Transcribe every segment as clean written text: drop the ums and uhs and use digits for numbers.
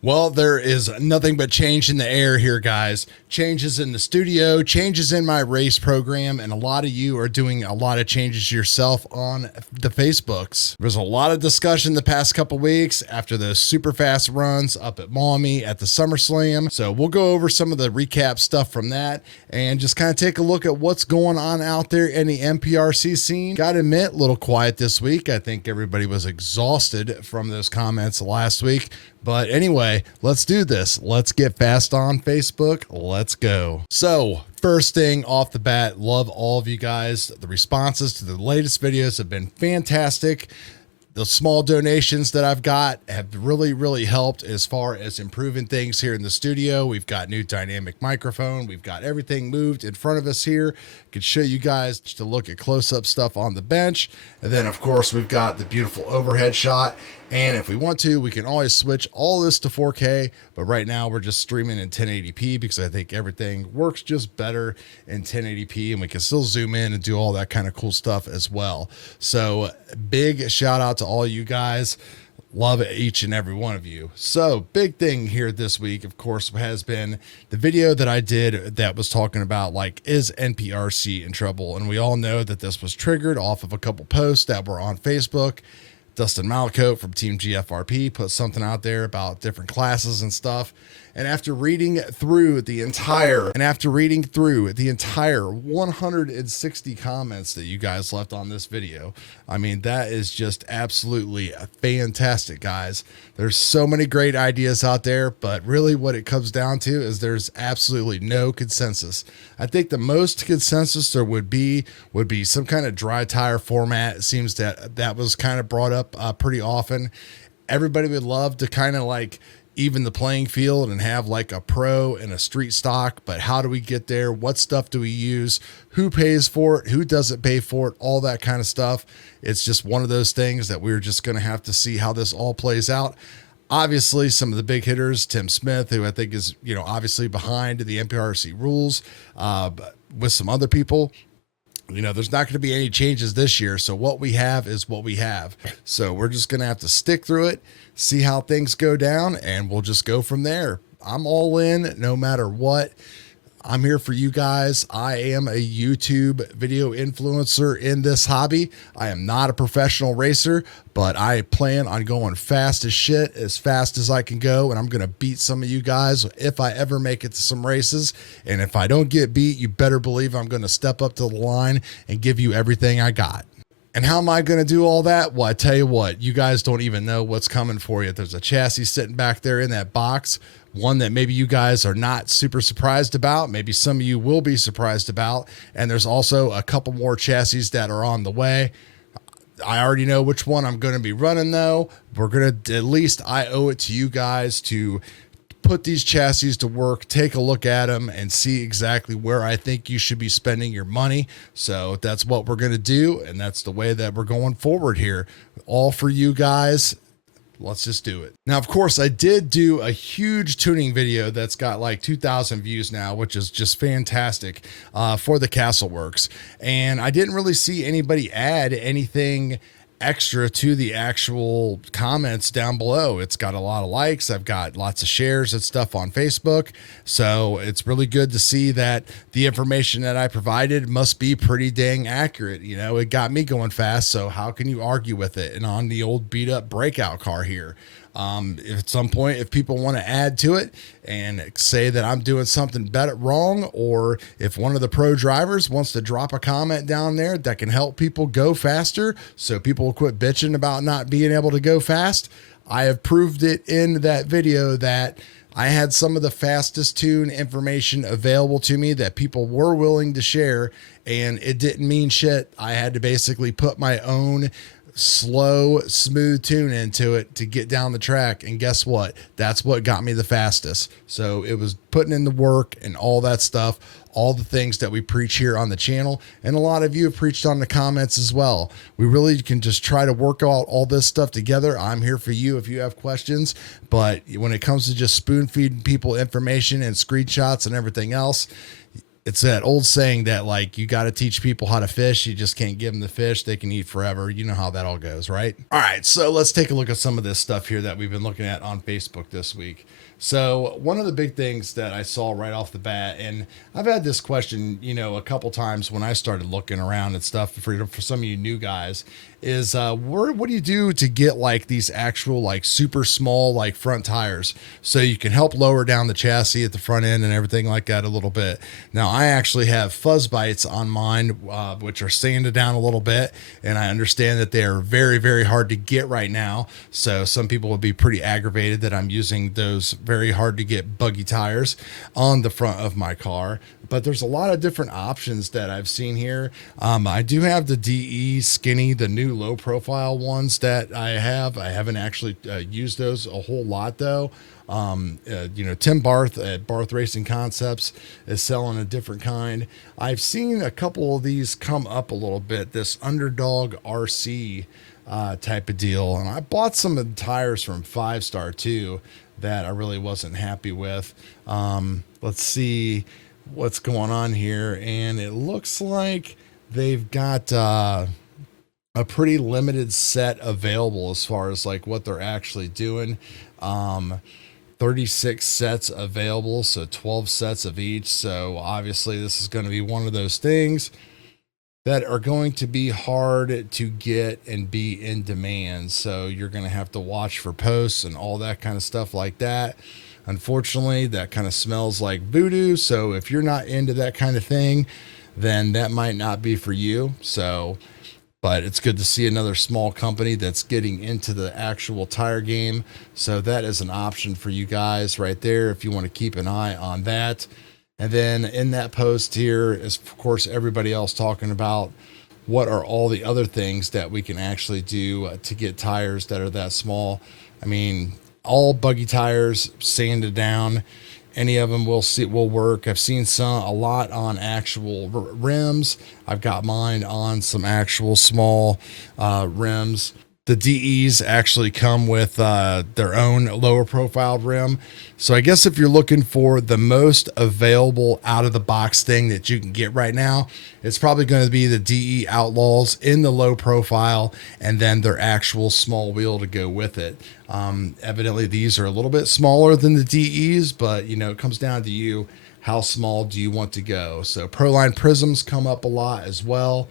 Well, there is nothing but change in the air here, guys. Changes in the studio, changes in my race program, and a lot of you are doing a lot of changes yourself on the Facebooks. There's a lot of discussion the past couple weeks after those super fast runs up at Maumee at the SummerSlam. So we'll go over some of the recap stuff from that and just kind of take a look at what's going on out there in the MPRC scene. Gotta admit, a little quiet this week. I think everybody was exhausted from those comments last week. But anyway, let's do this. Let's get fast on Facebook. Let's go. So first thing off the bat, love all of you guys. The responses to the latest videos have been fantastic. The small donations that I've got have really helped as far as improving things here in the studio. We've got new dynamic microphone. We've got everything moved in front of us here. I could show you guys to look at close-up stuff on the bench. And then of course we've got the beautiful overhead shot. And if we want to, we can always switch all this to 4K, but right now we're just streaming in 1080p because I think everything works just better in 1080p, and we can still zoom in and do all that kind of cool stuff as well. So big shout out to all you guys. Love each and every one of you. So big thing here this week, of course, has been the video that I did that was talking about, like, is NPRC in trouble? And we all know that this was triggered off of a couple posts that were on Facebook. Dustin Malcoat from Team Gfrp put something out there about different classes and stuff. And after reading through the entire 160 comments that you guys left on this video, I mean, that is just absolutely fantastic, guys. There's so many great ideas out there, but really what it comes down to is there's absolutely no consensus. I think the most consensus there would be some kind of dry tire format. It seems that was kind of brought up pretty often. Everybody would love to kind of like even the playing field and have like a pro and a street stock, but how do we get there? What stuff do we use? Who pays for it? Who doesn't pay for it? All that kind of stuff. It's just one of those things that we're just going to have to see how this all plays out. Obviously, some of the big hitters, Tim Smith, who I think is, obviously behind the MPRC rules, but with some other people, there's not going to be any changes this year. So what we have is what we have. So we're just going to have to stick through it, see how things go down, and we'll just go from there. I'm all in no matter what. I'm here for you guys. I am a YouTube video influencer in this hobby. I am not a professional racer, but I plan on going fast as shit, as fast as I can go. And I'm going to beat some of you guys if I ever make it to some races. And if I don't get beat, you better believe I'm going to step up to the line and give you everything I got. And how am I going to do all that? Well, I tell you what, you guys don't even know what's coming for you. There's a chassis sitting back there in that box, one that maybe you guys are not super surprised about. Maybe some of you will be surprised about. And there's also a couple more chassis that are on the way. I already know which one I'm going to be running, though. We're going to, at least I owe it to you guys to put these chassis to work, take a look at them, and see exactly where I think you should be spending your money. So that's what we're going to do, and that's the way that we're going forward here. All for you guys. Let's just do it. Now, of course, I did do a huge tuning video that's got like 2,000 views now, which is just fantastic for the Castleworks. And I didn't really see anybody add anything extra to the actual comments down below. It's got a lot of likes. I've got lots of shares and stuff on Facebook. So it's really good to see that the information that I provided must be pretty dang accurate. It got me going fast. So how can you argue with it? And on the old beat up breakout car here, if at some point, if people want to add to it and say that I'm doing something better wrong, or if one of the pro drivers wants to drop a comment down there that can help people go faster, so people will quit bitching about not being able to go fast, I have proved it in that video that I had some of the fastest tune information available to me that people were willing to share, and it didn't mean shit. I had to basically put my own slow, smooth tune into it to get down the track. And guess what? That's what got me the fastest. So it was putting in the work and all that stuff, all the things that we preach here on the channel. And a lot of you have preached on the comments as well. We really can just try to work out all this stuff together. I'm here for you if you have questions, but when it comes to just spoon feeding people information and screenshots and everything else, It's that old saying that like you got to teach people how to fish. You just can't give them the fish. They can eat forever. You know how that all goes, right? All right. So let's take a look at some of this stuff here that we've been looking at on Facebook this week. So one of the big things that I saw right off the bat, and I've had this question, you know, a couple times when I started looking around and stuff for some of you new guys, is what do you do to get like these actual like super small like front tires so you can help lower down the chassis at the front end and everything like that a little bit. Now I actually have fuzz bites on mine, which are sanded down a little bit, and I understand that they're very, very hard to get right now. So some people would be pretty aggravated that I'm using those very hard to get buggy tires on the front of my car. But there's a lot of different options that I've seen here. I do have the DE Skinny, the new low profile ones that I have. I haven't actually used those a whole lot though. You know, Tim Barth at Barth Racing Concepts is selling a different kind. I've seen a couple of these come up a little bit, this Underdog RC type of deal. And I bought some of the tires from 5-Star too that I really wasn't happy with. Let's see what's going on here, and it looks like they've got a pretty limited set available as far as like what they're actually doing. 36 sets available, so 12 sets of each. So obviously this is going to be one of those things that are going to be hard to get and be in demand. So you're going to have to watch for posts and all that kind of stuff like that. Unfortunately, that kind of smells like voodoo. So if you're not into that kind of thing, then that might not be for you. So, but it's good to see another small company that's getting into the actual tire game. So that is an option for you guys right there if you want to keep an eye on that. And then in that post here is, of course, everybody else talking about what are all the other things that we can actually do to get tires that are that small. I mean, all buggy tires sanded down, any of them will work. I've seen a lot on actual rims. I've got mine on some actual small rims. The DEs actually come with their own lower profile rim. So I guess if you're looking for the most available out of the box thing that you can get right now, it's probably going to be the DE Outlaws in the low profile and then their actual small wheel to go with it. Evidently these are a little bit smaller than the DEs, but you know, it comes down to you. How small do you want to go? So Proline prisms come up a lot as well.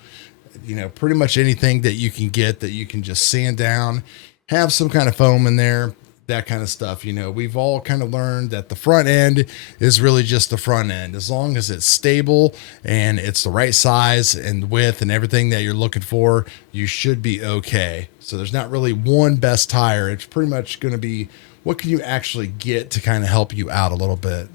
You know, pretty much anything that you can get that you can just sand down, have some kind of foam in there, that kind of stuff. You know, we've all kind of learned that the front end is really just the front end. As long as it's stable and it's the right size and width and everything that you're looking for, you should be okay. So there's not really one best tire. It's pretty much going to be what can you actually get to kind of help you out a little bit.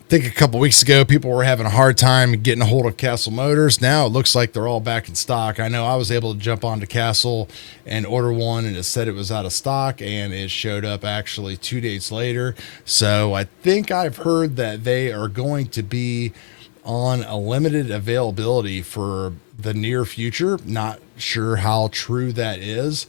I think a couple weeks ago, people were having a hard time getting a hold of Castle Motors. Now it looks like they're all back in stock. I know I was able to jump onto Castle and order one, and it said it was out of stock, and it showed up actually 2 days later. So I think I've heard that they are going to be on a limited availability for the near future. Not sure how true that is.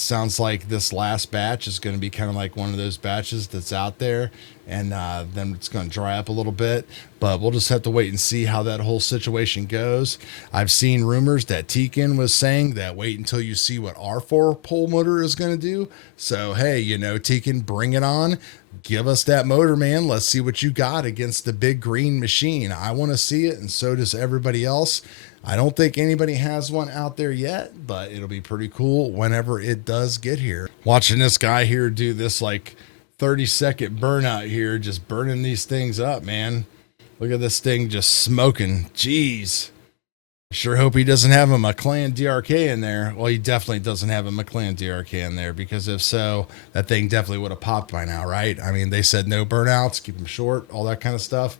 Sounds like this last batch is going to be kind of like one of those batches that's out there, and then it's going to dry up a little bit, but we'll just have to wait and see how that whole situation goes. I've seen rumors that Tekin was saying that wait until you see what our 4-pole motor is going to do. So hey, you know, Tekin, bring it on. Give us that motor, man. Let's see what you got against the big green machine. I want to see it, and so does everybody else. I don't think anybody has one out there yet, but it'll be pretty cool whenever it does get here. Watching this guy here do this like 30-second burnout here, just burning these things up, man. Look at this thing just smoking. Jeez. Sure hope he doesn't have a McLaren DRK in there. Well, he definitely doesn't have a McLaren DRK in there, because if so, that thing definitely would have popped by now, right? I mean, they said no burnouts, keep them short, all that kind of stuff.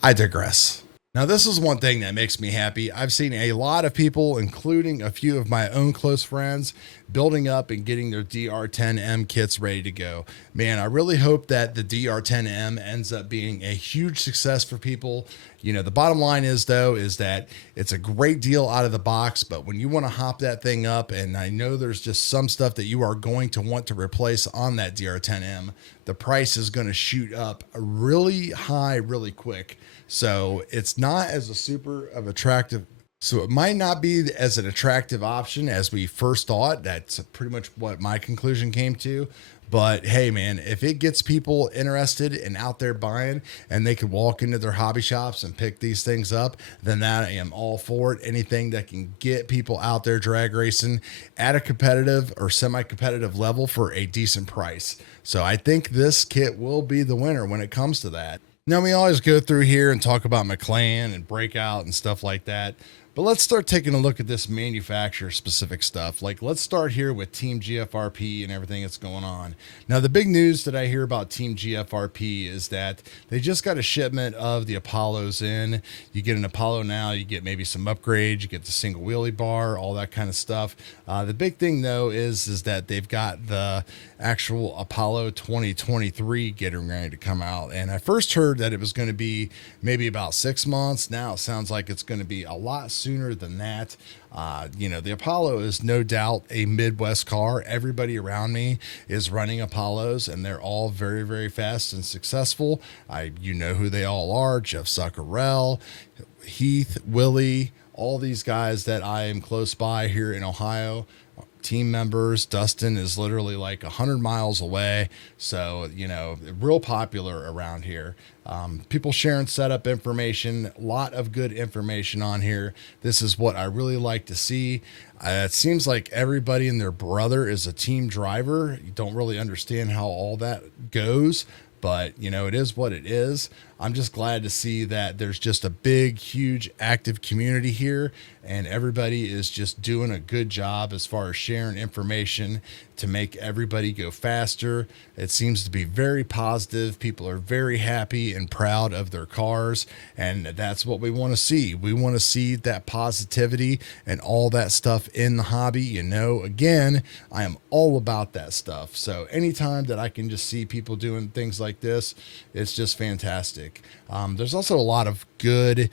I digress. Now, this is one thing that makes me happy. I've seen a lot of people, including a few of my own close friends, building up and getting their DR10M kits ready to go. Man, I really hope that the DR10M ends up being a huge success for people. You know, the bottom line is though, is that it's a great deal out of the box, but when you want to hop that thing up, and I know there's just some stuff that you are going to want to replace on that DR10M, the price is going to shoot up really high, really quick. So it's not as a super of attractive. So it might not be as an attractive option as we first thought. That's pretty much what my conclusion came to. But hey, man, if it gets people interested and out there buying, and they could walk into their hobby shops and pick these things up, then that I am all for it. Anything that can get people out there drag racing at a competitive or semi-competitive level for a decent price. So I think this kit will be the winner when it comes to that. Now, we always go through here and talk about McLaren and Breakout and stuff like that. But let's start taking a look at this manufacturer specific stuff. Like, let's start here with Team GFRP and everything that's going on. Now, the big news that I hear about Team GFRP is that they just got a shipment of the Apollos in. You get an Apollo now, you get maybe some upgrades, you get the single wheelie bar, all that kind of stuff. The big thing though is that they've got the actual Apollo 2023 getting ready to come out. And I first heard that it was going to be maybe about 6 months. Now it sounds like it's going to be a lot sooner than that. You know, the Apollo is no doubt a Midwest car. Everybody around me is running Apollos, and they're all very, very fast and successful. You know who they all are: Jeff Zuccarello, Heath, Willie, all these guys that I am close by here in Ohio. Team members. Dustin is literally like 100 miles away. So, you know, real popular around here. People sharing setup information, a lot of good information on here. This is what I really like to see. It seems like everybody and their brother is a team driver. You don't really understand how all that goes, but you know, it is what it is. I'm just glad to see that there's just a big, huge, active community here, and everybody is just doing a good job as far as sharing information to make everybody go faster. It seems to be very positive. People are very happy and proud of their cars, and that's what we want to see. We want to see that positivity and all that stuff in the hobby. You know, again, I am all about that stuff. So anytime that I can just see people doing things like this, it's just fantastic. There's also a lot of good,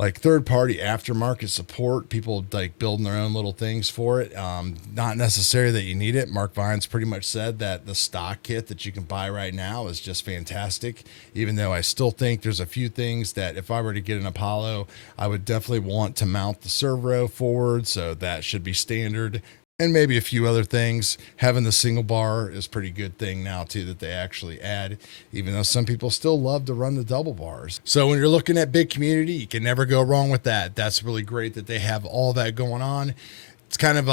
like, third-party aftermarket support, people like building their own little things for it. Not necessarily that you need it. Mark Vines pretty much said that the stock kit that you can buy right now is just fantastic, even though I still think there's a few things that if I were to get an Apollo, I would definitely want to mount the servo forward, so that should be standard. And maybe a few other things. Having the single bar is a pretty good thing now too, that they actually add, even though some people still love to run the double bars. So when you're looking at big community, you can never go wrong with that. That's really great that they have all that going on. It's kind of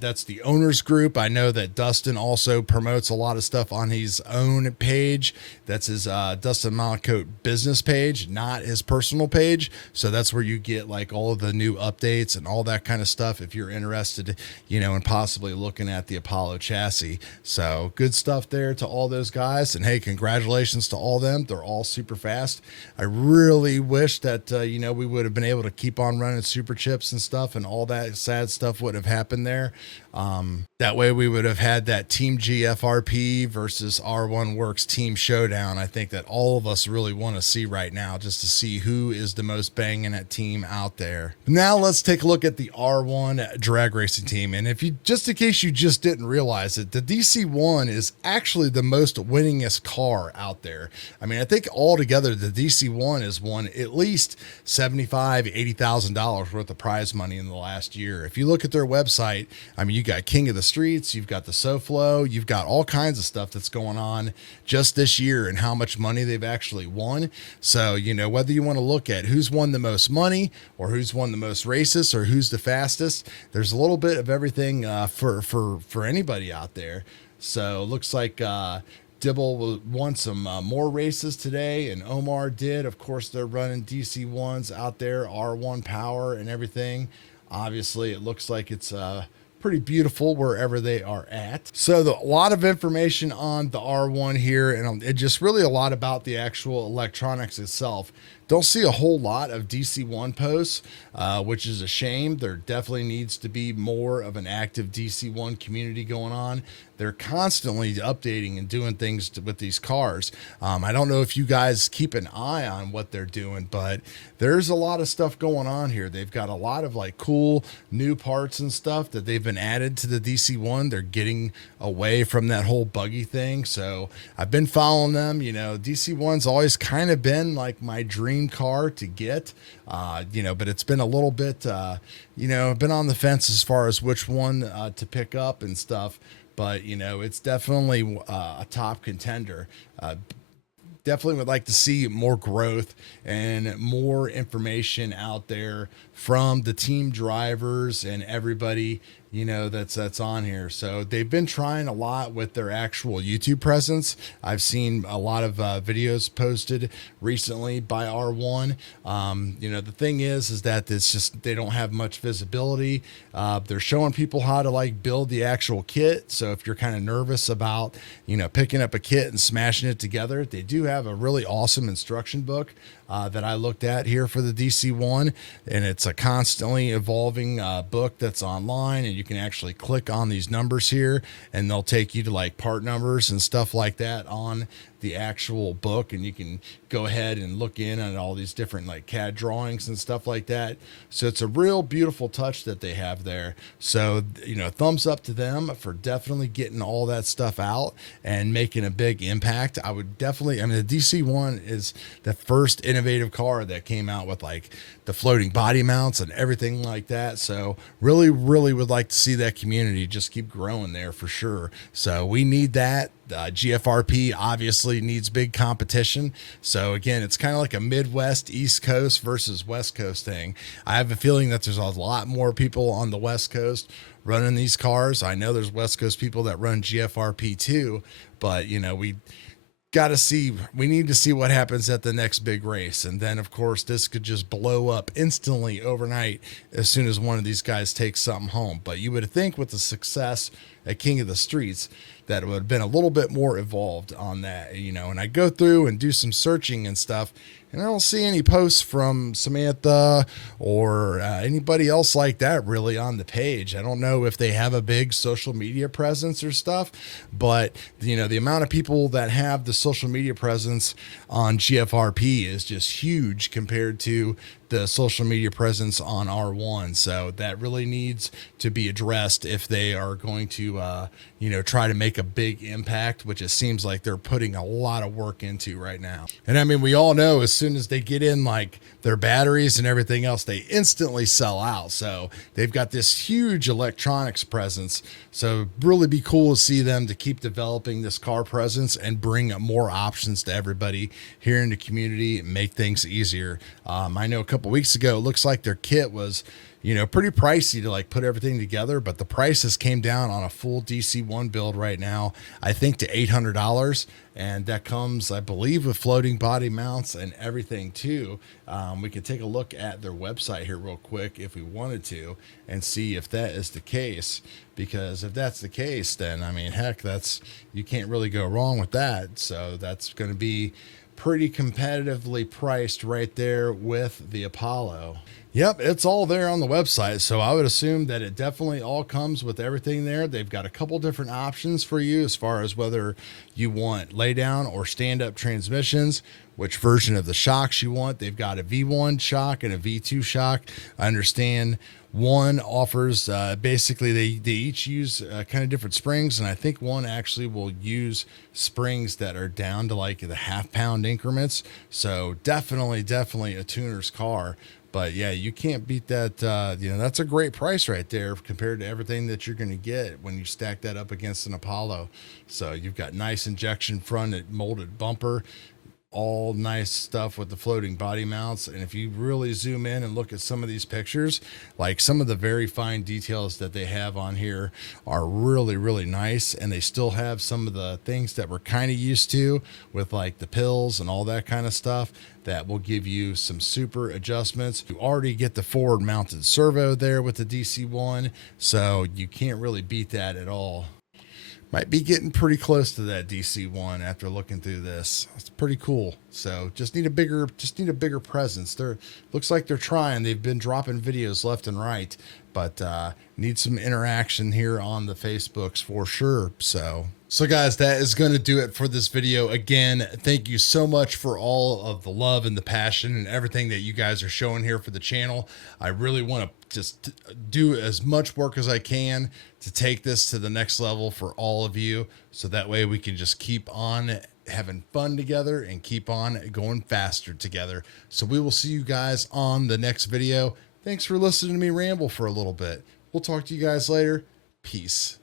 that's the owners group. I know that Dustin also promotes a lot of stuff on his own page. That's his Dustin Malcoat business page, not his personal page. So that's where you get like all of the new updates and all that kind of stuff if you're interested, you know, in possibly looking at the Apollo chassis. So good stuff there to all those guys. And hey, congratulations to all them. They're all super fast. I really wish that, you know, we would have been able to keep on running super chips and stuff, and all that sad stuff would have happened there. That way we would have had that Team GFRP versus R1 Works team showdown. I think that all of us really want to see right now, just to see who is the most banging at team out there. Now let's take a look at the R1 drag racing team. And if you, just in case you just didn't realize it, the DC1 is actually the most winningest car out there. I mean, I think altogether the DC1 has won at least $75,000, $80,000 worth of prize money in the last year. If you look at their website, I mean, you got King of the Streets, you've got the SoFlo, you've got all kinds of stuff that's going on just this year and how much money they've actually won. So, you know, whether you want to look at who's won the most money or who's won the most races or who's the fastest, there's a little bit of everything for anybody out there. So it looks like Dibble won some more races today, and Omar did. Of course, they're running DC1s out there, R1 power and everything. Obviously, it looks like it's pretty beautiful wherever they are at. So a lot of information on the R1 here, and it just really a lot about the actual electronics itself. Don't see a whole lot of DC1 posts, which is a shame. There definitely needs to be more of an active DC1 community going on. They're constantly updating and doing things with these cars. I don't know if you guys keep an eye on what they're doing, but there's a lot of stuff going on here. They've got a lot of like cool new parts and stuff that they've been added to the DC1. They're getting away from that whole buggy thing. So I've been following them. You know, DC1's always kind of been like my dream car to get, you know, but it's been a little bit, you know, been on the fence as far as which one to pick up and stuff. But, you know, it's definitely a top contender. Definitely would like to see more growth and more information out there from the team drivers and everybody, you know, that's on here. So they've been trying a lot with their actual YouTube presence. I've seen a lot of videos posted recently by R1. You know, the thing is that it's just, they don't have much visibility. They're showing people how to like build the actual kit. So if you're kind of nervous about, you know, picking up a kit and smashing it together, they do have a really awesome instruction book that I looked at here for the DC1, and it's a constantly evolving book that's online, and you can actually click on these numbers here and they'll take you to like part numbers and stuff like that on the actual book, and you can go ahead and look in on all these different like CAD drawings and stuff like that. So it's a real beautiful touch that they have there. So, you know, thumbs up to them for definitely getting all that stuff out and making a big impact. I would definitely, I mean, the DC1 is the first innovative car that came out with like the floating body mounts and everything like that. So really would like to see that community just keep growing there for sure. So we need that. GFRP obviously needs big competition. So again, it's kind of like a Midwest, East Coast versus West Coast thing. I have a feeling that there's a lot more people on the West Coast running these cars. I know there's West Coast people that run GFRP too, but you know, we need to see what happens at the next big race. And then of course this could just blow up instantly overnight as soon as one of these guys takes something home. But you would think with the success at King of the Streets that it would have been a little bit more evolved on that, you know. And I go through and do some searching and stuff, and I don't see any posts from Samantha or anybody else like that really on the page. I don't know if they have a big social media presence or stuff, but you know, the amount of people that have the social media presence on GFRP is just huge compared to the social media presence on R1. So that really needs to be addressed if they are going to, you know, try to make a big impact, which it seems like they're putting a lot of work into right now. And I mean, we all know as soon as they get in like their batteries and everything else, they instantly sell out. So they've got this huge electronics presence. So really be cool to see them to keep developing this car presence and bring more options to everybody here in the community and make things easier. I know a couple weeks ago, it looks like their kit was, you know, pretty pricey to like put everything together, but the prices came down on a full DC1 build right now, I think to $800. And that comes, I believe, with floating body mounts and everything too. We could take a look at their website here real quick if we wanted to and see if that is the case, because if that's the case, then I mean, heck, you can't really go wrong with that. So that's going to be pretty competitively priced right there with the Apollo. Yep, it's all there on the website, so I would assume that it definitely all comes with everything there. They've got a couple different options for you as far as whether you want lay down or stand up transmissions, which version of the shocks you want. They've got a V1 shock and a V2 shock. I understand one offers basically they each use kind of different springs, and I think one actually will use springs that are down to like the half-pound increments. So definitely a tuner's car. But yeah, you can't beat that. You know, that's a great price right there compared to everything that you're going to get when you stack that up against an Apollo. So you've got nice injection front molded bumper, all nice stuff with the floating body mounts. And if you really zoom in and look at some of these pictures, like some of the very fine details that they have on here are really nice. And they still have some of the things that we're kind of used to with like the pills and all that kind of stuff that will give you some super adjustments. You already get the forward mounted servo there with the DC1, so you can't really beat that at all. Might be getting pretty close to that DC1 after looking through this. It's pretty cool. So just need a bigger presence. Looks like they're trying. They've been dropping videos left and right, but need some interaction here on the Facebooks for sure. So guys, that is going to do it for this video. Again, thank you so much for all of the love and the passion and everything that you guys are showing here for the channel. I really want to just do as much work as I can to take this to the next level for all of you. So that way we can just keep on having fun together and keep on going faster together. So we will see you guys on the next video. Thanks for listening to me ramble for a little bit. We'll talk to you guys later. Peace.